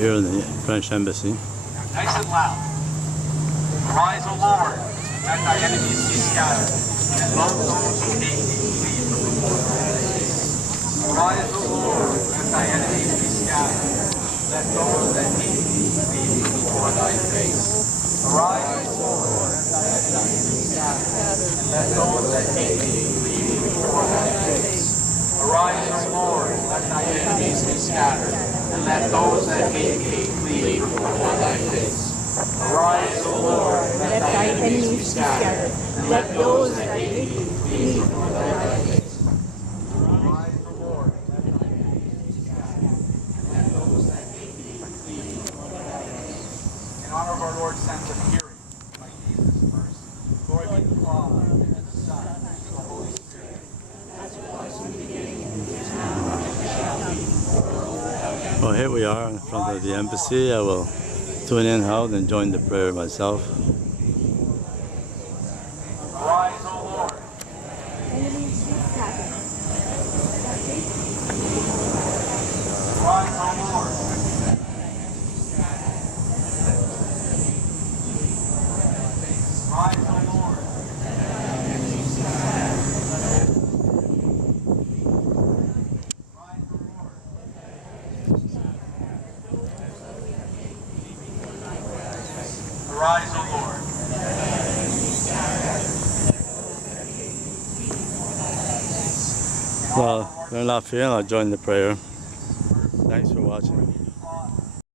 here in the French Embassy. Nice and loud. Arise, O Lord, let thy enemies be scattered, and let those who hate thee flee before thy face. Arise, O Lord, let thy enemies be scattered, let those that hate thee flee before thy face. Arise, O Lord, let thy enemies be scattered, and let those that hate thee flee before thy face. Arise, O Lord, let thy enemies be scattered, and let those that hate thee flee before thy face. Arise, O Lord, let thy enemies be scattered, and let those that hate thee flee before thy face. Arise, O Lord, let thy enemies be scattered, and let those that hate thee flee before thy face. In honor of our Lord's sense of hearing, by Jesus first, glory be to the Father, and to the Son, and to the Holy Spirit. As it was in the beginning, is now, and shall be, world without end. Well, here we are in front of the embassy. I will tune in out and join the prayer myself. Arise, O Lord. Enemies be scattered. Arise, O Lord. Rise, O Lord. Arise, O Lord. Well, they're not feeling. I'll join the prayer. Thanks for watching.